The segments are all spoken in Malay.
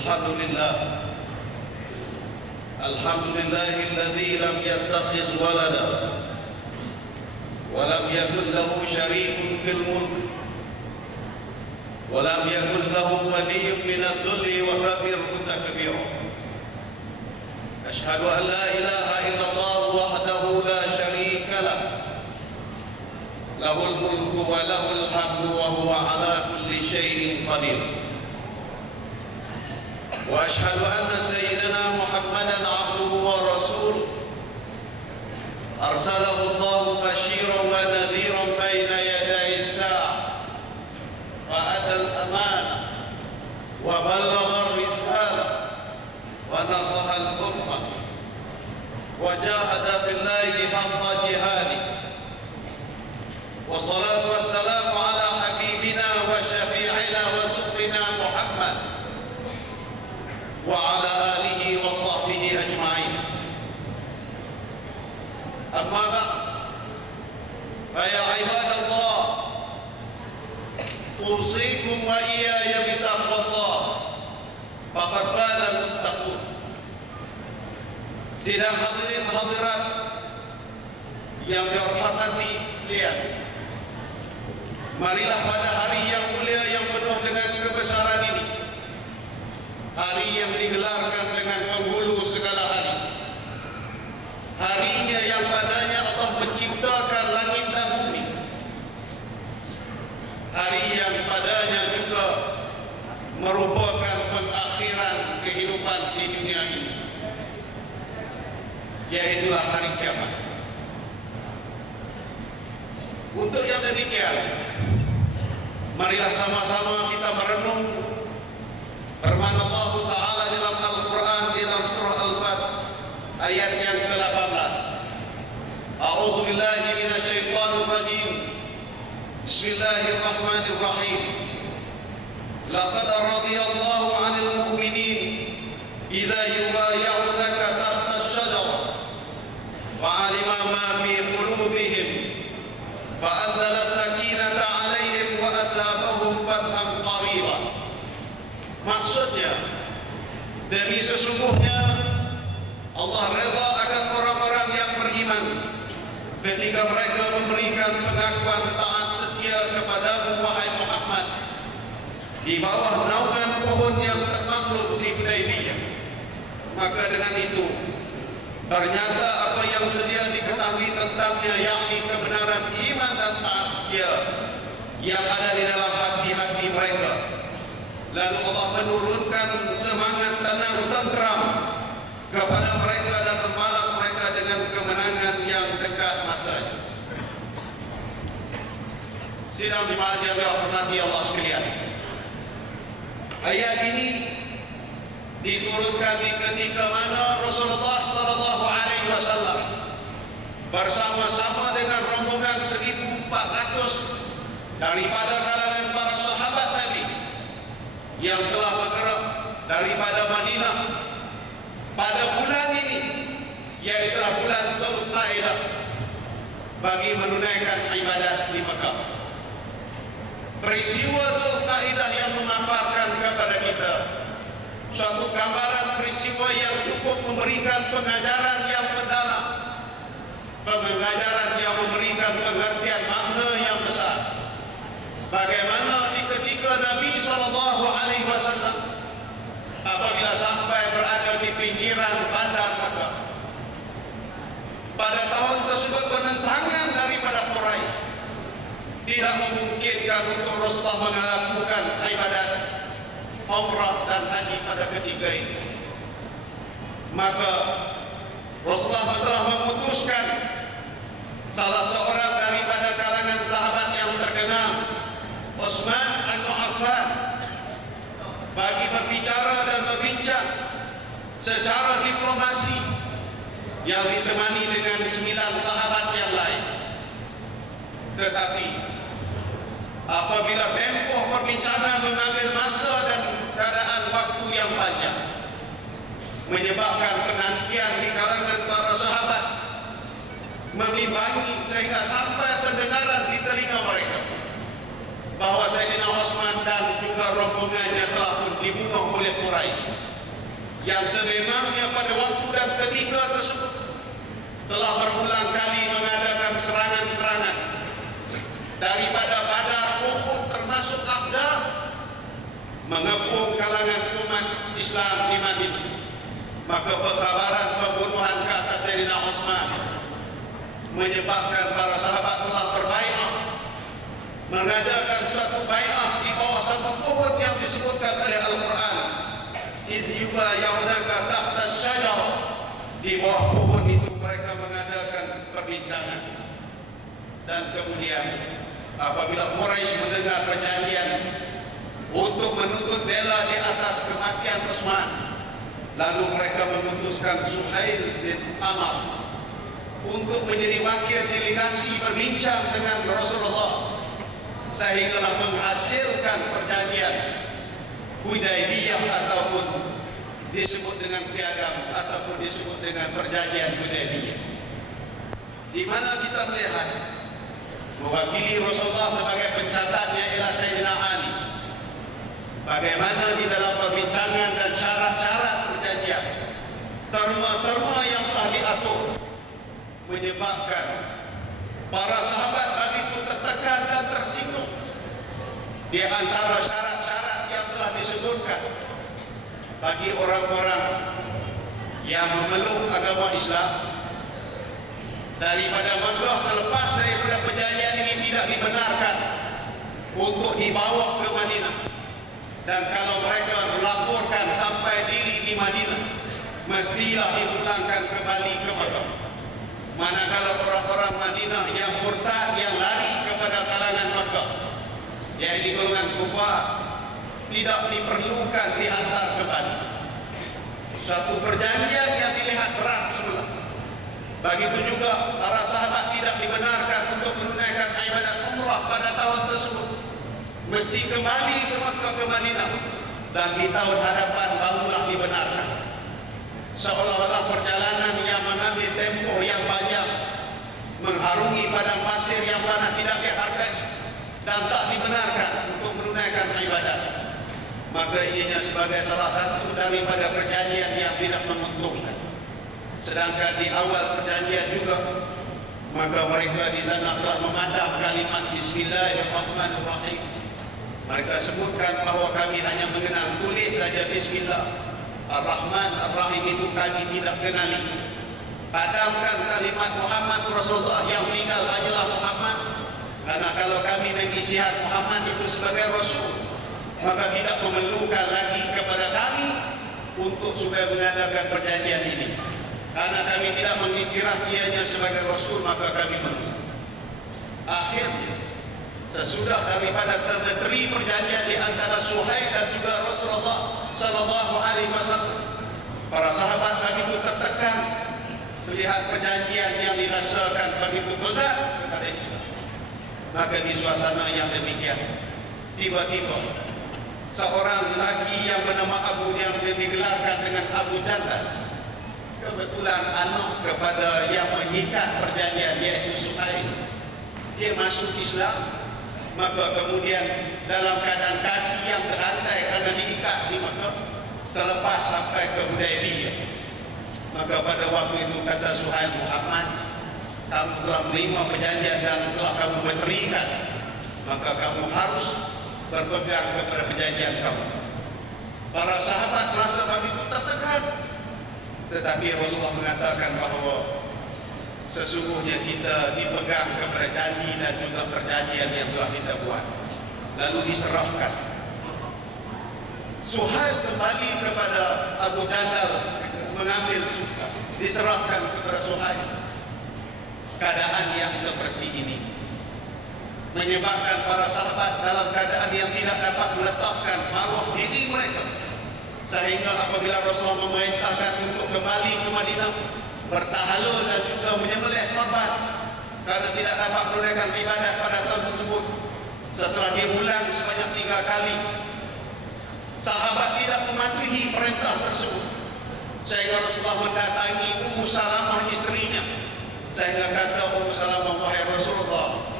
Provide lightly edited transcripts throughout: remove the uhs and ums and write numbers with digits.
Alhamdulillah. Alhamdulillahilladzi lam yattakhidh walada wa lam yakul lahu syarikun fil mulk wa lam yakul lahu waliyyun min adh-dhulli wa kabbirhu takbira. Ashhadu an la ilaha illallah wahdahu la syarika lah. Lahul mulku wa lahul hamdu wa huwa ala kulli syai'in qadir. Wa ashhadu anna sayyidina Muhammadan abduhu wa rasuluh arsalahu Allahu basyiran wa nadhiran baina yaday as-sa'ah wa adal amanah wa ballagha ar-risalah wa nasaha al-ummah wa jahada fillahi haqqa jihadih. Wassalatu wassalamu ala habibina wa syafi'ina wa dhukrina Muhammad wa ala alihi wa sahbihi ajma'in. Amma ba'd, fa ya ibadallah, usikum wa iyaya bitaqwallah, faqad faza al-muttaqun. Sidang hadirin hadirat yang dihormati sekalian, marilah pada hari yang mulia yang penuh dengan kebesaran ini, hari yang digelarkan dengan penghulu segala hari, harinya yang padanya Allah menciptakan langit dan bumi, hari yang padanya juga merupakan pengakhiran kehidupan di dunia ini, yaitulah hari kiamat. Untuk yang demikian, marilah sama-sama kita merenung firman Allah Ta'ala dalam Al-Quran dalam surah Al-Fas ayat yang ke-18. A'udzu billahi minasyaitonir rajim. Bismillahirrahmanirrahim. Laqad radiyallahu 'anil mu'minin idza yubayyi'unaka tahta asy-syajarah wa 'alima ma fi qulubihim fa anzala as-sakinata 'alaihim wa athabahum fathan qariba. Maksudnya, demi sesungguhnya Allah reda akan orang-orang yang beriman ketika mereka memberikan pengakuan taat setia kepadamu wahai Muhammad di bawah naungan pohon yang termaklum di Hudaybiyah. Maka dengan itu ternyata apa yang sedia diketahui tentangnya, yakni kebenaran iman dan taat setia yang ada di dalam hati-hati mereka, lalu Allah menurunkan semangat tenang tentram kepada mereka dan membalas mereka dengan kemenangan yang dekat masanya. Sidang jemaah yang dirahmati Allah sekalian, ayat ini diturunkan di ketika mana Rasulullah sallallahu alaihi wasallam bersama-sama dengan rombongan 1.400 daripada kalangan para sahabat Nabi yang telah bergerak daripada Madinah pada bulan ini, yaitu bulan Zulqa'dah, bagi menunaikan ibadat di Mekah. Peristiwa Zulqa'dah yang memaparkan kepada kita suatu gambaran peristiwa yang cukup memberikan pengajaran yang mendalam, pengajaran yang memberikan pengertian makna yang besar. Bagaimana di ketika Nabi SAW apabila sampai berada di pinggiran bandar Makkah, pada tahun tersebut penentangan daripada Quraisy tidak memungkinkan untuk Rasulullah melakukan ibadat umrah dan haji pada ketika itu. Maka Rasulullah telah memutuskan salah seorang daripada kalangan sahabat yang terkenal, Utsman bin Affan, bagi berbicara dan berbincang secara diplomasi yang ditemani dengan 9 sahabat yang lain. Tetapi apabila tempoh perbincangan mengambil masa dan keadaan waktu yang panjang, menyebabkan penantian di kalangan para sahabat, membimbangi sehingga sampai pendengaran di telinga mereka bahwa Sayyidina Utsman dan juga rombongannya telah pun dibunuh oleh Quraisy. Quraisy yang sememangnya pada waktu dan ketika tersebut telah berulang kali mengadakan serangan-serangan daripada Badar, Uhud termasuk Ahzab, mengepung kalangan umat Islam di Madinah. Maka perkabaran pembunuhan ke atas Sayyidina Utsman menyebabkan para sahabat telah berbai'ah, mengadakan suatu bai'ah di bawah satu pohon yang disebutkan oleh Al-Quran, iz yubayi'unaka tahta syajar. Di bawah pohon itu mereka mengadakan perbincangan. Dan kemudian apabila Quraisy mendengar perjanjian untuk menuntut bela di atas kematian Utsman, lalu mereka memutuskan Suhail bin Amr untuk menjadi wakil delegasi berbincang dengan Rasulullah, sehinggalah menghasilkan perjanjian Hudaybiyah ataupun disebut dengan piagam ataupun disebut dengan perjanjian Hudaybiyah, di mana kita melihat mewakili Rasulullah sebagai pencatatnya ialah Sayyidina Ali. Bagaimana di dalam perbincangan dan syarat-syarat perjanjian, terma-terma yang telah diatur menyebabkan para sahabat begitu tertekan dan tersinggung. Di antara syarat-syarat yang telah disebutkan, bagi orang-orang yang memeluk agama Islam daripada Mekah selepas daripada perjanjian ini tidak dibenarkan untuk dibawa ke Madinah, dan kalau mereka melaporkan sampai diri di Madinah mestilah dipulangkan kembali ke Mekah. Manakala orang-orang Madinah yang murtad, yang lari kepada kalangan Mekah, yaitu golongan kufar, tidak diperlukan dihantar kembali. Suatu perjanjian yang dilihat berat semula. Begitu juga para sahabat tidak dibenarkan untuk menunaikan ibadat umrah pada tahun tersebut, mesti kembali ke Mekah, ke Madinah, dan di tahun hadapan barulah dibenarkan. Seolah-olah perjalanan yang mengambil tempoh yang panjang, mengharungi padang pasir yang mana tidak dihargai dan tak dibenarkan untuk menunaikan ibadat, maka ianya sebagai salah satu daripada perjanjian yang tidak menguntungkan. Sedangkan di awal perjanjian juga, maka mereka di sana telah memadam kalimat Bismillahirrahmanirrahim. Mereka sebutkan bahawa kami hanya mengenal tulis saja Bismillah, Ar-Rahman Ar-Rahim itu kami tidak kenali. Padamkan kalimat Muhammad Rasulullah, yang tinggal hanyalah Muhammad. Karena kalau kami mengisihat Muhammad itu sebagai Rasul, maka tidak memerlukan lagi kepada kami untuk supaya mengadakan perjanjian ini. Karena kami tidak mengiktiraf ianya sebagai Rasul, maka kami menolak. Akhirnya, sesudah daripada terteri perjanjian di antara Suhail dan juga Rasulullah Sallallahu Alaihi Wasallam, para sahabat begitu tertekan melihat perjanjian yang dirasakan begitu berat kepada Islam. Maka di suasana yang demikian, tiba-tiba seorang lelaki yang bernama Abu, yang digelarkan dengan Abu Jandal, kebetulan anak kepada yang mengikat perjanjian, yaitu Suhail, dia masuk Islam. Maka kemudian dalam keadaan kaki yang terhantai kerana diikat di Mekah, terlepas sampai ke Hudaybiyah. Maka pada waktu itu kata Suhail, Muhammad, kamu telah menerima perjanjian dan telah kamu berterikat, maka kamu harus berpegang kepada perjanjian kamu. Para sahabat merasa begitu tertekan, tetapi Rasulullah mengatakan bahawa sesungguhnya kita dipegang kepada janji dan juga perjanjian yang telah kita buat. Lalu diserahkan. Suhail kembali kepada Abu Jandal mengambil suka, diserahkan kepada Suhail. Keadaan yang seperti ini menyebabkan para sahabat dalam keadaan yang tidak dapat meletakkan maruah diri mereka, sehingga apabila Rasulullah memerintahkan untuk kembali ke Madinah, bertahalul dan juga menyembelih korban karena tidak dapat menunaikan ibadat pada tahun tersebut, setelah diulang sebanyak 3 kali, sahabat tidak mematuhi perintah tersebut, sehingga Rasulullah mendatangi Ummu Salamah, istrinya, sehingga kata Ummu Salamah, wahai Rasulullah,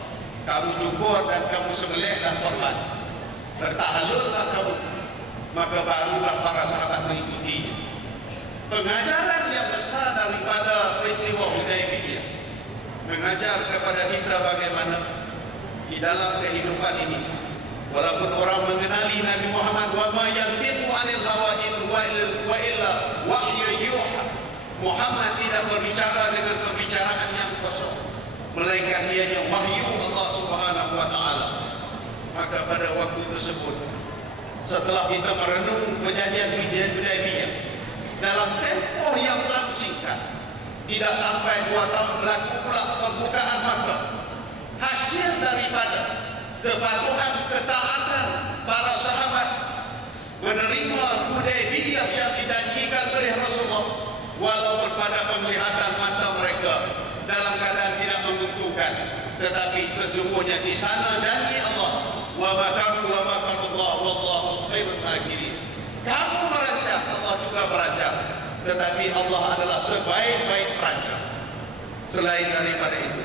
kamu cukur dan kamu sembelih dan korban, bertahalullah kamu. maka barulah para sahabat mengikutinya. Pengajaran yang besar daripada peristiwa Hudaybiyah mengajar kepada kita bagaimana di dalam kehidupan ini, walaupun orang mengenali Nabi Muhammad, wa ma yantiqu 'anil hawa in wa illa wahyu yuha, Muhammad tidak berbicara dengan pembicaraan yang kosong, melainkan ianya wahyu Allah Subhanahu wa taala. Maka pada waktu tersebut, setelah kita merenung kejadian Hudaybiyah dalam tempoh yang terlalu singkat, tidak sampai 2 tahun berlaku pula pembukaan Makkah. Hasil daripada kepatuhan, ketaatan para sahabat menerima Hudaybiyah yang dijanjikan oleh Rasulullah, walaupun pada penglihatan mata mereka dalam keadaan tidak menguntungkan, tetapi sesungguhnya di sana janji Allah, wa makaru wa makarullah wallahu khairul makirin. Kamu merancang, Allah juga merancang, tetapi Allah adalah sebaik-baik perancang. Selain daripada itu,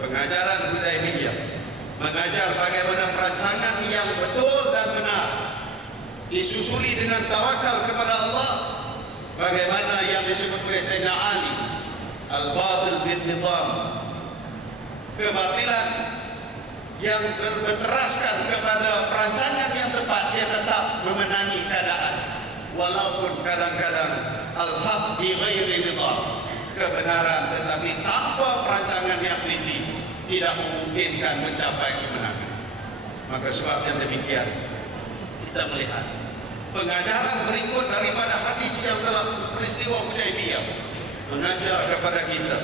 pengajaran Hudaybiyah mengajar bagaimana perancangan yang betul dan benar disusuli dengan tawakal kepada Allah, bagaimana yang disebut oleh Sayyidina Ali, al-batil bin nizam, kebatilan yang berteraskan kepada perancangan yang tepat, dia tetap memenangi keadaan, walaupun kadang-kadang al-haq bi ghairi nizam, kebenaran tetapi tanpa perancangan yang teliti tidak memungkinkan mencapai kemenangan. Maka sebab yang demikian, kita melihat pengajaran berikut daripada hadis yang dalam peristiwa Hudaybiyah mengajar kepada kita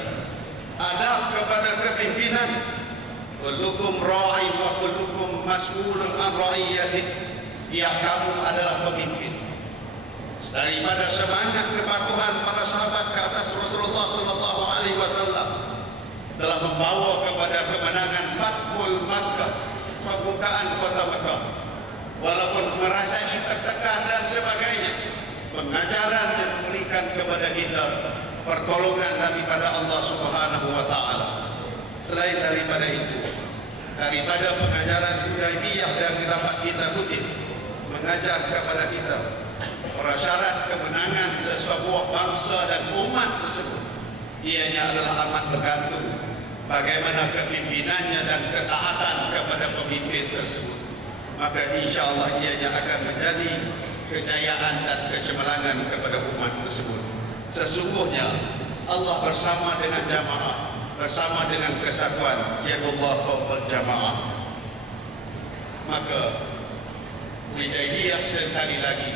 adab kepada kepimpinan. Kullukum ra'i wa kullukum mas'ulun an ra'iyatih. Tiap kamu adalah pemimpin. Daripada semangat kepatuhan para sahabat ke atas Rasulullah sallallahu alaihi wasallam telah membawa kepada kemenangan Fathul Makkah, pembukaan kota Makkah, walaupun merasai tertekan dan sebagainya, pengajaran yang memberikan kepada kita pertolongan daripada Allah Subhanahu wa taala. Selain daripada itu, daripada pengajaran Hudaybiyah yang dapat kita kutip, mengajar kepada kita prasyarat kemenangan sesebuah bangsa dan umat tersebut, ianya adalah amat bergantung bagaimana kepimpinannya dan ketaatan kepada pemimpin tersebut. Maka insya Allah ianya akan menjadi kejayaan dan kecemerlangan kepada umat tersebut. Sesungguhnya Allah bersama dengan jamaah, bersama dengan kesatuan, yadullah fawqal jamaah. Maka Hudaybiyah sekali lagi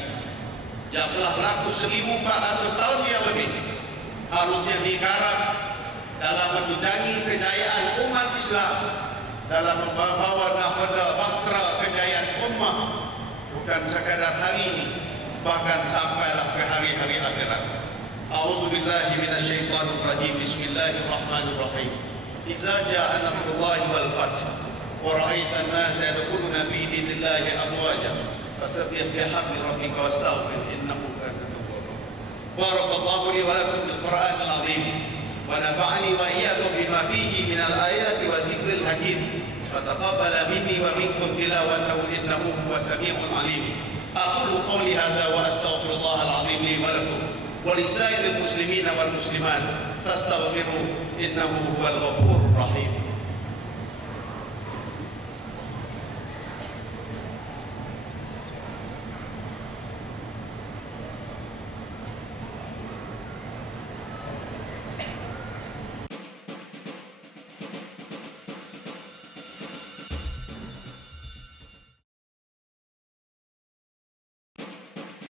yang telah berlaku 1400 tahun yang lebih harusnya digarap dalam menunjangi kejayaan umat Islam, dalam membawa nahda bahtera kejayaan ummah, bukan sekadar hari ini, bahkan sampailah ke hari-hari akhirat. A'udzubillahi minasyaitonir rajim. Bismillahirrahmanirrahim. Idza jaa nasrullahi wal fath wa ra'aitan nasa yadkhuluna fi dinillahi afwaja fasabbih bihamdi rabbika wastaghfir innahu kana tawwaba. Barakallahu li wa lakum bil Qur'anil azim wa nafa'ani wa iyyakum bima fihi minal ayati wa dzikril hakim. Fataqabbal minni wa minkum tilawatahu innahu huwas samiul alim. Aqulu qawli hadza wa astaghfirullahal azim li wa lakum wa lisairil muslimina wal muslimat fastaghfiruhu innahu huwal ghafurur rahim.